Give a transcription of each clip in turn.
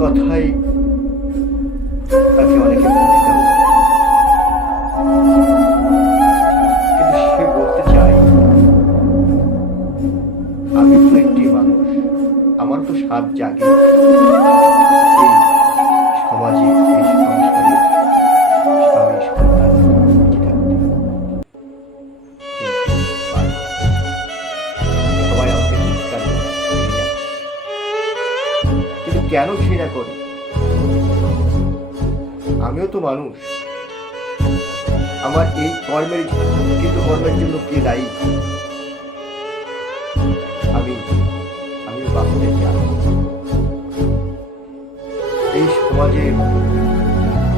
কথাই তাকে অনেকে বলতে, কিন্তু সে বলতে চায় আমি তো একটি মানুষ, আমার তো সাধ জাগে এই সমাজে, এই সংসারে স্বামী সন্তান বেঁচে থাকতে। কিন্তু পারে না। সবাই আমাকে চিৎকার করে ঘৃণা করে। কিন্তু কেন ঘৃণা করে? আমিও তো মানুষ, আমার এই কর্মের কিন্তু কর্মের জন্য কে দায়ী? আমিও বাঁচতে চাই। এই সমাজে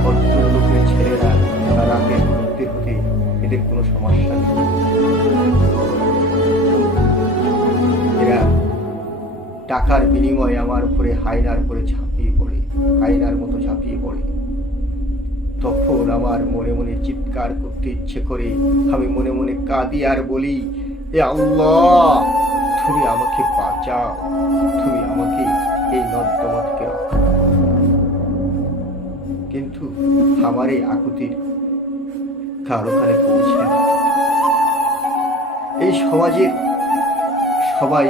ভদ্রলোকের ছেলেরা রাতে ঘুরতে হতে এদের কোনো সমস্যা নেই। এরা টাকার বিনিময়ে আমার উপরে হায়নার করে ঝাঁপিয়ে পড়ে, হায়নার মতো ঝাঁপিয়ে পড়ে। তখন আমার মনে মনে চিৎকার করতে ইচ্ছে করে, আমি মনে মনে কাঁদি আর বলি, এ আল্লাহ, তুমি আমাকে বাঁচাও, তুমি আমাকে এই নর্দমা থেকে রক্ষা করো। কিন্তু আমার এই আকুতির কারো কানে পৌঁছে না। এই সমাজের সবাই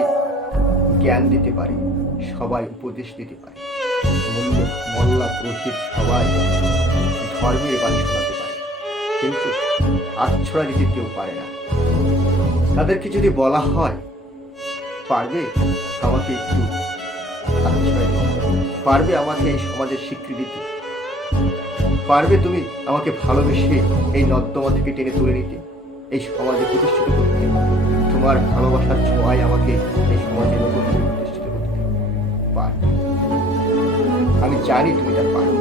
জ্ঞান দিতে পারে, সবাই উপদেশ দিতে পারে, মোল্লা পুরোহিত সবাই ধর্মের বাণী শোনাতে পারে, কিন্তু আশ্রয় দিতে কেউ পারে না। তাদেরকে যদি বলা হয়, পারবে আমাকে একটু আশ্রয় দিতে, পারবে আমাকে এই সমাজের স্বীকৃতি দিতে, পারবে তুমি আমাকে ভালোবেসে এই নর্দমা থেকে টেনে তুলে নিতে, এই সমাজে প্রতিষ্ঠিত করতে, তোমার ভালোবাসার ছোঁয়ায় আমাকে এই সমাজে নতুন করে প্রতিষ্ঠিত করতে পারবে। আমি জানি তুমি তা পারবে।